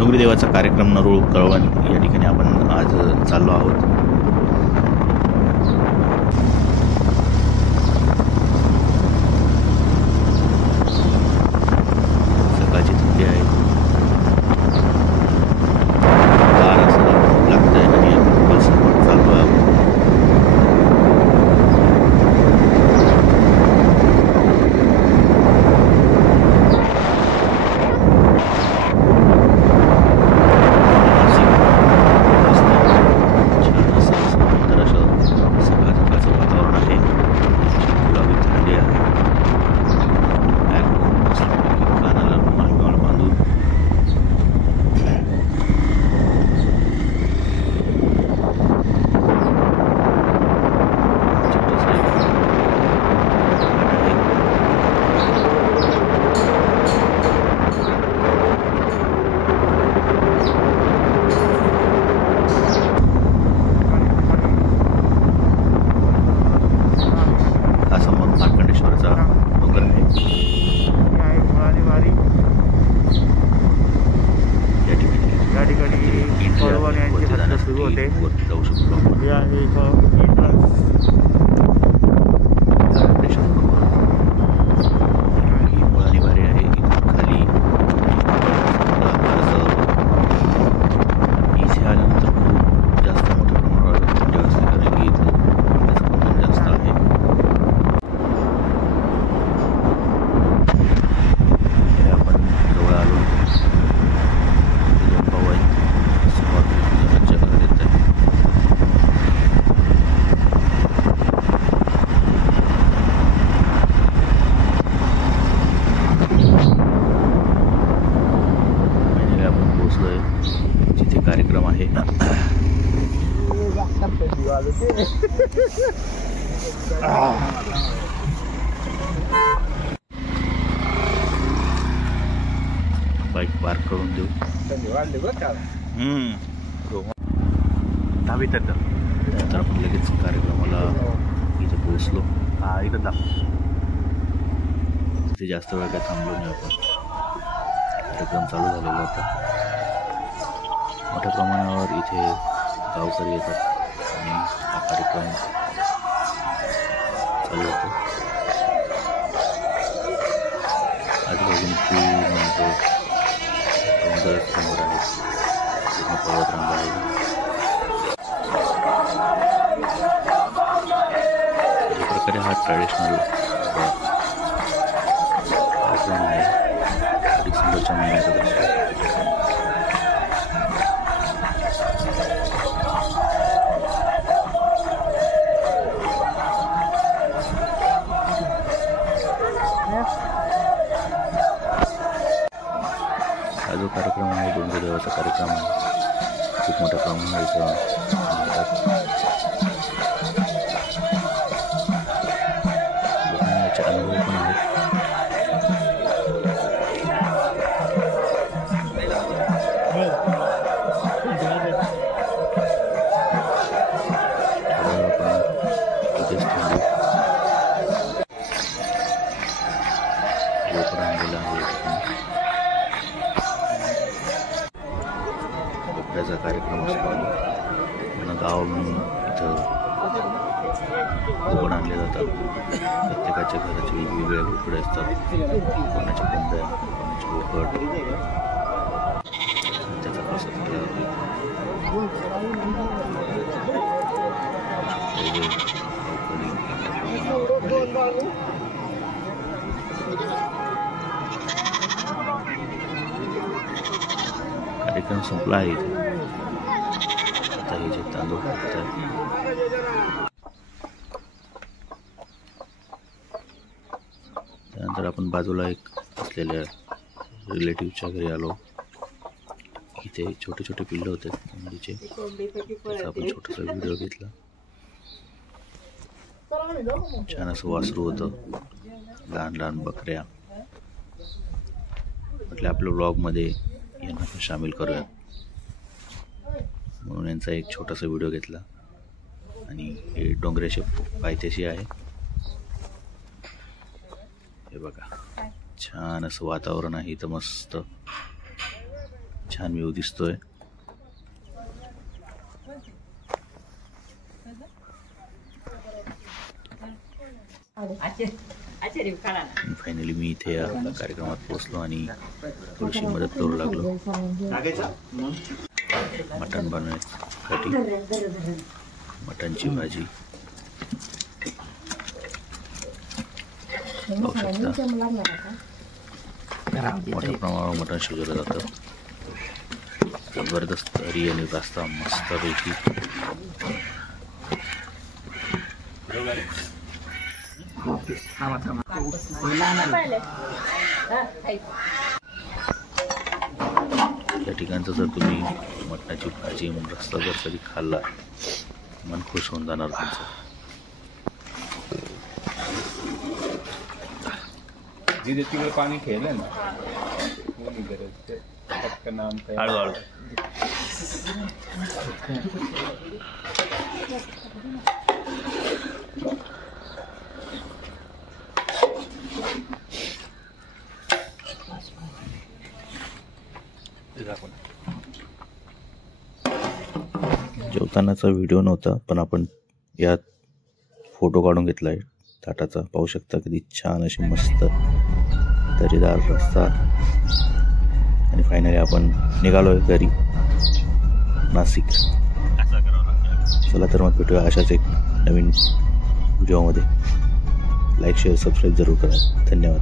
डोंगरी देवाचा कार्यक्रम नरूळ कळवण या ठिकाणी आपण आज चाललो आहोत. सकाळची थंडी आहे, गार असं लागतंय आणि आपण बसवर चाललो आहोत. जाऊ शकतो मुळानिवारी आहे. खाली इथे आल्यानंतर खूप जास्त मोठ्या प्रमाणावर थंडी असते, कारण की इथे प्रमाण जास्त आहे. हे आपण जवळ आलो. जिथे कार्यक्रम आहे बाईक पार्क करून देऊ. त्यानंतर आपण लगेच कार्यक्रमाला इथे पोहोचलो. तिथे जास्त वेळ काय थांबलो नाही आपण. कार्यक्रम चालू झालेला होता. मोठ्या प्रमाणावर इथे गावकरी येतात आणि हा कार्यक्रम चालू होतो. आजूबाजूने पूर्ण डोंगर समोर आहे, पूर्ण पर्वतरांग आहे. अशा प्रकारे हा ट्रॅडिशनल कार्यक्रम आहे. डिसेंबरच्या महिन्यात असतो. हा जो कार्यक्रम आहे डोंगरी देवाचा कार्यक्रम आहे. खूप मोठ्या प्रमाणावर इथं लोकांना याचे अनुभव पण आहेत. त्याचा कार्यक्रम असतो आणि गावावरून इथं कोकण आणले जातात. प्रत्येकाच्या घराचे वेगवेगळे बोकडे असतात. कोणाच्या कोंबड्या, कोणाचे बोकड, त्याचा प्रसाद केला जातो. कार्यक्रम संपला आहे इथे. आता हे जे तांदूळ टाकतात त्यानंतर आपण बाजूला एक असलेल्या रिलेटिव्हच्या घरी आलो. इथे छोटे छोटे पिल्लं होते कोंबडीचे. त्याचा आपण छोटासा व्हिडिओ घेतला. छान असं वासरू होतं, लहान लहान बकऱ्या. म्हटलं आपल्या ब्लॉगमध्ये यांना पण सामील करूया म्हणून यांचा एक छोटासा व्हिडिओ घेतला. आणि हे डोंगराच्या पायथ्याशी आहे. हे बघा, छान असं वातावरण आहे इथं, मस्त. छान व्ह्यू दिसतोय. फायनली मी इथे या कार्यक्रमात पोहोचलो आणि थोडीशी मदत करू लागलो मटण बनवण्यासाठी. मटणची भाजी पाहू शकता. मोठ्या प्रमाणावर मटण शिजवलं जातं. जबरदस्त तरी आणि रस्ता मस्तपैकी. या ठिकाणचं जर तुम्ही मटणाची भाजी रस्ता जर कधी खाल्ला मन खुश होऊन जाणार तुमचं. जिथे तिकडे पाणी खेळलं ना हळूहळू जेवतानाचा व्हिडिओ नव्हता पण आपण यात फोटो काढून घेतलाय ताटाचा. पाहू शकता किती छान अशी मस्त तरीदार रस्ता. आणि फायनली आपण निघालोय घरी नाशिक. चला तर मग भेटूया अशाच एक नवीन व्हिडिओमध्ये. लाईक शेअर सबस्क्राईब जरूर करा. धन्यवाद.